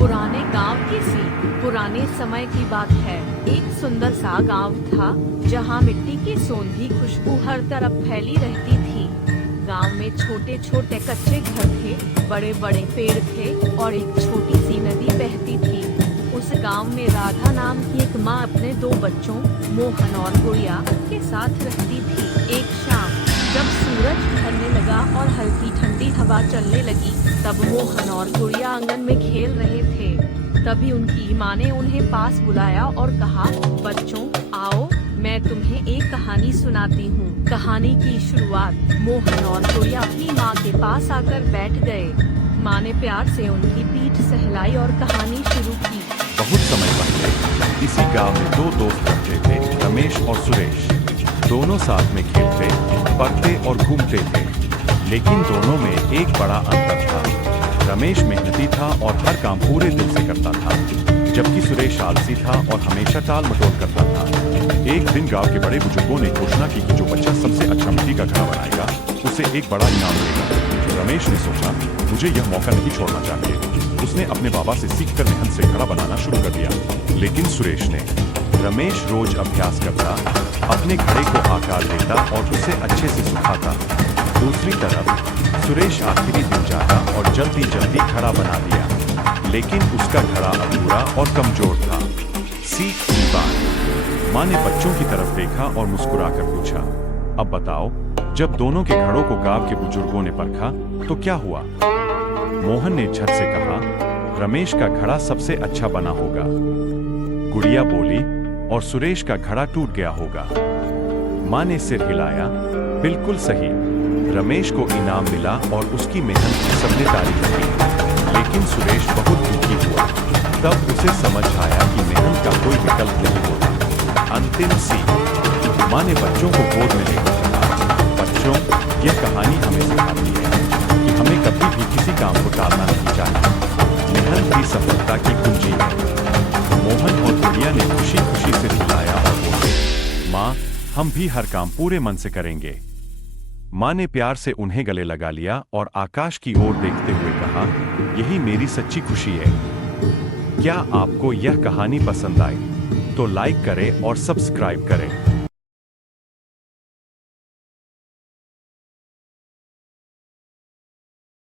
पुराने गांव की सी पुराने समय की बात है। एक सुंदर सा गांव था जहां मिट्टी की सौंधी खुशबू हर तरफ फैली रहती थी। गांव में छोटे छोटे कच्चे घर थे, बड़े बड़े पेड़ थे और एक छोटी सी नदी बहती थी। उस गांव में राधा नाम की एक माँ अपने दो बच्चों मोहन और गुड़िया के साथ रहती थी। एक शाम जब सूरज ढलने लगा और हल्की ठंडी हवा चलने लगी, तब मोहन और गुड़िया आंगन में खेल रहे थे। तभी उनकी माँ ने उन्हें पास बुलाया और कहा, बच्चों आओ, मैं तुम्हें एक कहानी सुनाती हूँ। कहानी की शुरुआत मोहन और गुड़िया अपनी माँ के पास आकर बैठ गए। माँ ने प्यार से उनकी पीठ सहलाई और कहानी शुरू की। बहुत समय पहले इसी गांव में दो दोस्त रहते थे, रमेश और सुरेश। दोनों साथ में खेलते, पढ़ते और घूमते थे, लेकिन दोनों में एक बड़ा अंतर था। रमेश मेहनती था और हर काम पूरे दिल से करता था, जबकि सुरेश आलसी था और हमेशा टाल मटोल करता था। एक दिन गांव के बड़े बुजुर्गों ने घोषणा की कि जो बच्चा सबसे अच्छा मिट्टी का घड़ा बनाएगा उसे एक बड़ा इनाम मिलेगा। रमेश ने सोचा, मुझे यह मौका नहीं छोड़ना चाहिए। उसने अपने बाबा से सीखकर मेहनत से घड़ा बनाना शुरू कर दिया। लेकिन सुरेश ने रमेश रोज अभ्यास करता, अपने घड़े को आकार देता और उसे अच्छे से सुखाता। दूसरी तरफ सुरेश आखिरी दिन जागा और जल्दी जल्दी घड़ा बना दिया, लेकिन उसका घड़ा अधूरा और कमजोर था। सीख की बात। माँ ने बच्चों की तरफ देखा और मुस्कुराकर पूछा, अब बताओ, जब दोनों के घड़ों को गांव के बुजुर्गों ने परखा तो क्या हुआ? मोहन ने झट से कहा, रमेश का घड़ा सबसे अच्छा बना होगा। गुड़िया बोली, और सुरेश का घड़ा टूट गया होगा। माँ ने सिर हिलाया, बिल्कुल सही, रमेश को इनाम मिला और उसकी मेहनत की सबने तारीफ की। लेकिन सुरेश बहुत दुखी हुआ। तब उसे समझ आया कि मेहनत का कोई विकल्प नहीं होता। अंतिम सीख। माँ ने बच्चों को गोद में लेकर कहा, बच्चों, यह कहानी हमें सिखाती है कि हमें कभी भी किसी काम को टालना नहीं चाहिए। मेहनत ही सफलता की कुंजी है। मोहन और गुड़िया ने खुशी खुशी से हिलाया और बोले, माँ, हम भी हर काम पूरे मन से करेंगे। माँ ने प्यार से उन्हें गले लगा लिया और आकाश की ओर देखते हुए कहा, यही मेरी सच्ची खुशी है। क्या आपको यह कहानी पसंद आई? तो लाइक करें और सब्सक्राइब करें।